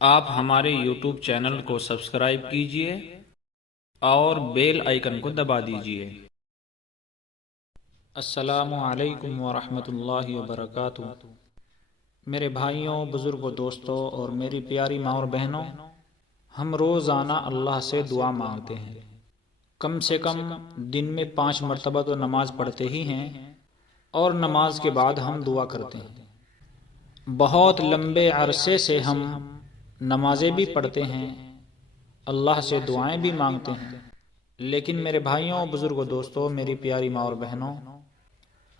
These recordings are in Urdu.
آپ ہمارے YouTube چینل کو سبسکرائب کیجئے اور بیل آئیکن کو دبا دیجئے۔ السلام علیکم ورحمۃ اللہ وبرکاتہ۔ میرے بھائیوں، بزرگوں، دوستوں اور میری پیاری ماں اور بہنوں، ہم روزانہ اللہ سے دعا مانگتے ہیں۔ کم سے کم دن میں 5 مرتبہ تو نماز پڑھتے ہی ہیں، اور نماز کے بعد ہم دعا کرتے ہیں۔ بہت لمبے عرصے سے ہم نمازیں بھی پڑھتے ہیں، اللہ سے دعائیں بھی مانگتے ہیں، لیکن میرے بھائیوں، بزرگوں، دوستوں، میری پیاری ماں اور بہنوں،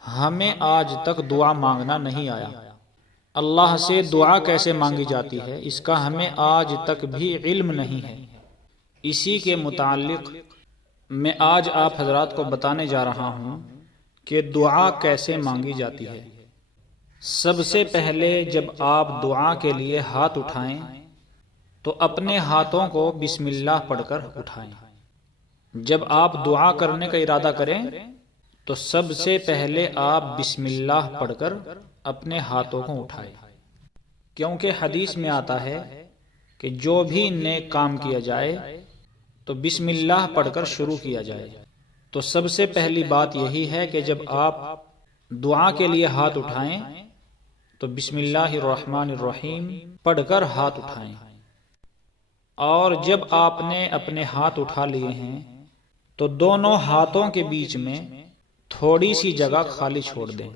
ہمیں آج تک دعا مانگنا نہیں آیا۔ اللہ سے دعا کیسے مانگی جاتی ہے، اس کا ہمیں آج تک بھی علم نہیں ہے۔ اسی کے متعلق میں آج آپ حضرات کو بتانے جا رہا ہوں کہ دعا کیسے مانگی جاتی ہے۔ سب سے پہلے جب آپ دعا کے لیے ہاتھ اٹھائیں تو اپنے ہاتھوں کو بسم اللہ پڑھ کر اٹھائیں۔ جب آپ دعا کرنے کا ارادہ کریں تو سب سے پہلے آپ بسم اللہ پڑھ کر اپنے ہاتھوں کو اٹھائیں، کیونکہ حدیث میں آتا ہے کہ جو بھی نیک کام کیا جائے تو بسم اللہ پڑھ کر شروع کیا جائے۔ تو سب سے پہلی بات یہی ہے کہ جب آپ دعا کے لیے ہاتھ اٹھائیں تو بسم اللہ الرحمن الرحیم پڑھ کر ہاتھ اٹھائیں، اور جب آپ نے اپنے ہاتھ اٹھا لیے ہیں تو دونوں ہاتھوں کے بیچ میں تھوڑی سی جگہ خالی چھوڑ دیں۔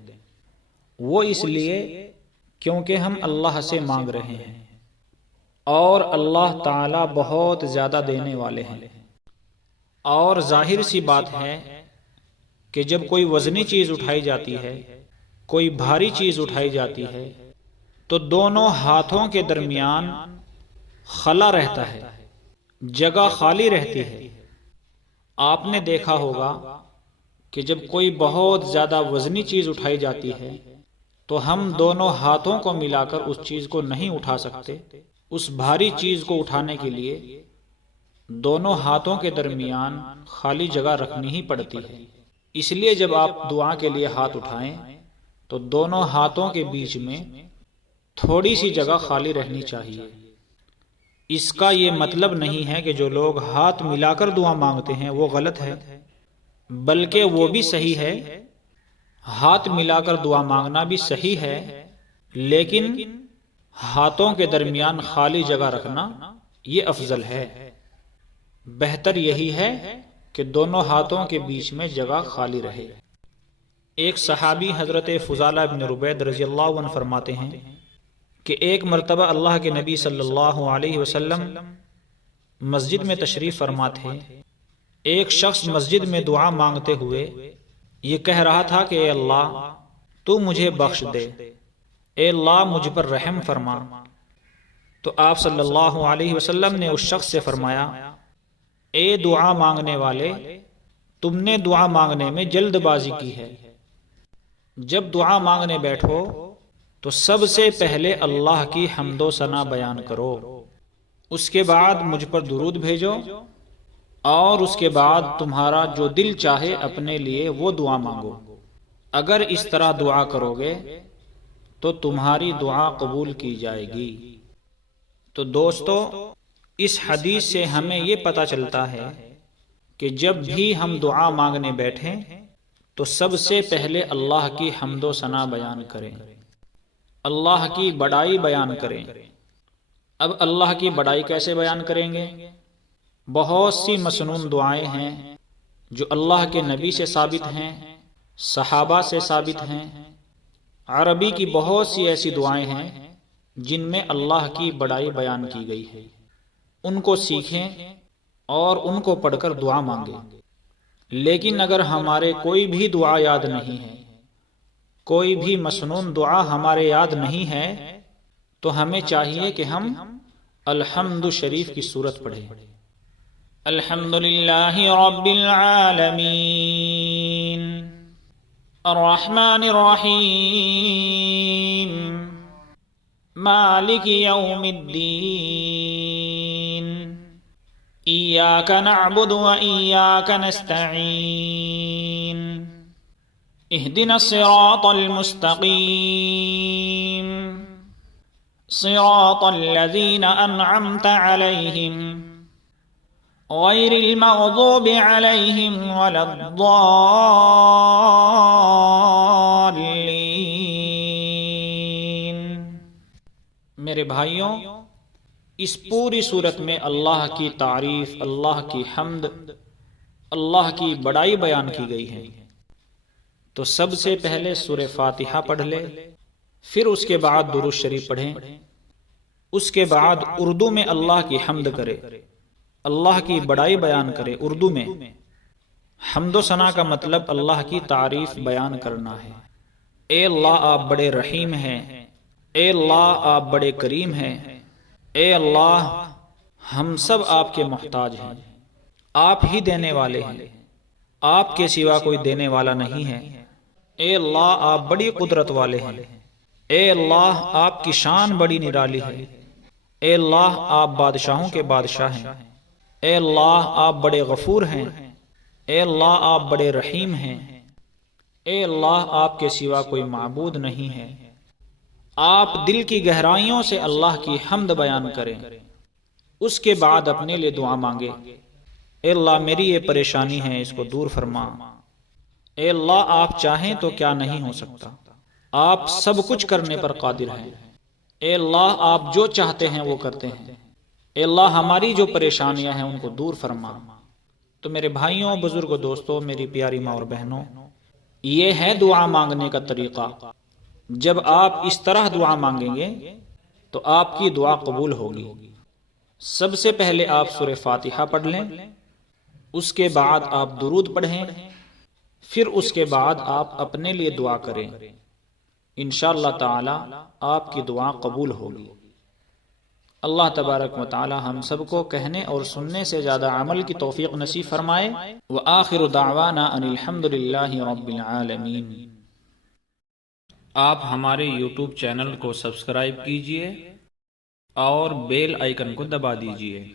وہ اس لیے کیونکہ ہم اللہ سے مانگ رہے ہیں، اور اللہ تعالی بہت زیادہ دینے والے ہیں۔ اور ظاہر سی بات ہے کہ جب کوئی وزنی چیز اٹھائی جاتی ہے، کوئی بھاری چیز اٹھائی جاتی ہے، تو دونوں ہاتھوں کے درمیان خلا رہتا ہے، جگہ خالی رہتی ہے۔ آپ نے دیکھا ہوگا کہ جب کوئی بہت زیادہ وزنی چیز اٹھائی جاتی ہے تو ہم دونوں ہاتھوں کو ملا کر اس چیز کو نہیں اٹھا سکتے۔ اس بھاری چیز کو اٹھانے کے لیے دونوں ہاتھوں کے درمیان خالی جگہ رکھنی ہی پڑتی ہے۔ اس لیے جب آپ دعا کے لیے ہاتھ اٹھائیں تو دونوں ہاتھوں کے بیچ میں تھوڑی سی جگہ خالی رہنی چاہیے۔ اس کا یہ مطلب نہیں ہے کہ جو لوگ ہاتھ ملا کر دعا مانگتے ہیں وہ غلط ہے، بلکہ وہ بھی صحیح ہے۔ ہاتھ ملا کر دعا مانگنا بھی صحیح ہے، لیکن ہاتھوں کے درمیان خالی جگہ رکھنا یہ افضل ہے۔ بہتر یہی ہے کہ دونوں ہاتھوں کے بیچ میں جگہ خالی رہے۔ ایک صحابی حضرت فضالہ بن ربید رضی اللہ عنہ فرماتے ہیں کہ ایک مرتبہ اللہ کے نبی صلی اللہ علیہ وسلم مسجد میں تشریف فرما تھے۔ ایک شخص مسجد میں دعا مانگتے ہوئے یہ کہہ رہا تھا کہ اے اللہ تو مجھے بخش دے، اے اللہ مجھ پر رحم فرما۔ تو آپ صلی اللہ علیہ وسلم نے اس شخص سے فرمایا، اے دعا مانگنے والے، تم نے دعا مانگنے میں جلد بازی کی ہے۔ جب دعا مانگنے بیٹھو تو سب سے پہلے اللہ کی حمد و ثنا بیان کرو، اس کے بعد مجھ پر درود بھیجو، اور اس کے بعد تمہارا جو دل چاہے اپنے لیے وہ دعا مانگو۔ اگر اس طرح دعا کرو گے تو تمہاری دعا قبول کی جائے گی۔ تو دوستو، اس حدیث سے ہمیں یہ پتہ چلتا ہے کہ جب بھی ہم دعا مانگنے بیٹھیں تو سب سے پہلے اللہ کی حمد و ثنا بیان کریں، اللہ کی بڑائی بیان کریں۔ اب اللہ کی بڑائی کیسے بیان کریں گے؟ بہت سی مسنون دعائیں ہیں جو اللہ کے نبی سے ثابت ہیں، صحابہ سے ثابت ہیں۔ عربی کی بہت سی ایسی دعائیں ہیں جن میں اللہ کی بڑائی بیان کی گئی ہے۔ ان کو سیکھیں اور ان کو پڑھ کر دعا مانگیں۔ لیکن اگر ہمارے کوئی بھی دعا یاد نہیں ہے، کوئی بھی مسنون دعا ہمارے یاد نہیں ہے، تو ہمیں چاہیے کہ ہم الحمد شریف کی صورت پڑھیں۔ الحمدللہ رب العالمین الرحمن الرحیم مالک یوم الدین ایاک نعبد و ایاک نستعین اہدنا الصراط المستقیم صراط الذین انعمت علیہم غیر المغضوب علیہم ولا الضالین۔ میرے بھائیوں، اس پوری صورت میں اللہ کی تعریف، اللہ کی حمد، اللہ کی بڑائی بیان کی گئی ہے۔ تو سب سے پہلے سورہ فاتحہ پڑھ لے، پھر اس کے بعد درود شریف پڑھیں، اس کے بعد اردو میں اللہ کی حمد کرے، اللہ کی بڑائی بیان کرے۔ اردو میں حمد و ثنا کا مطلب اللہ کی تعریف بیان کرنا ہے۔ اے اللہ آپ بڑے رحیم ہیں، اے اللہ آپ بڑے کریم ہیں، اے اللہ ہم سب آپ کے محتاج ہیں، آپ ہی دینے والے ہیں، آپ کے سوا کوئی دینے والا نہیں ہے۔ اے اللہ آپ بڑی قدرت والے ہیں، اے اللہ آپ کی شان بڑی نرالی ہے، اے اللہ آپ بادشاہوں کے بادشاہ ہیں، اے اللہ آپ بڑے غفور ہیں، اے اللہ آپ بڑے رحیم ہیں، اے اللہ آپ کے سوا کوئی معبود نہیں ہے۔ آپ دل کی گہرائیوں سے اللہ کی حمد بیان کریں، اس کے بعد اپنے لیے دعا مانگے۔ اے اللہ میری یہ پریشانی ہے، اس کو دور فرما۔ اے اللہ آپ چاہیں تو کیا نہیں ہو سکتا، آپ سب کچھ کرنے پر قادر ہیں۔ اے اللہ آپ جو چاہتے ہیں وہ کرتے ہیں۔ اے اللہ ہماری جو پریشانیاں ہیں ان کو دور فرما۔ تو میرے بھائیوں، بزرگوں، دوستوں، میری پیاری ماں اور بہنوں، یہ ہے دعا مانگنے کا طریقہ۔ جب آپ اس طرح دعا مانگیں گے تو آپ کی دعا قبول ہوگی۔ سب سے پہلے آپ سورہ فاتحہ پڑھ لیں، اس کے بعد آپ درود پڑھیں، پھر اس کے بعد آپ اپنے لیے دعا کریں۔ انشاءاللہ تعالی آپ کی دعا قبول ہوگی۔ اللہ تبارک و تعالی ہم سب کو کہنے اور سننے سے زیادہ عمل کی توفیق نصیب فرمائے۔ وآخر دعوانا ان الحمد للہ رب العالمین۔ آپ ہمارے یوٹیوب چینل کو سبسکرائب کیجئے اور بیل آئیکن کو دبا دیجئے۔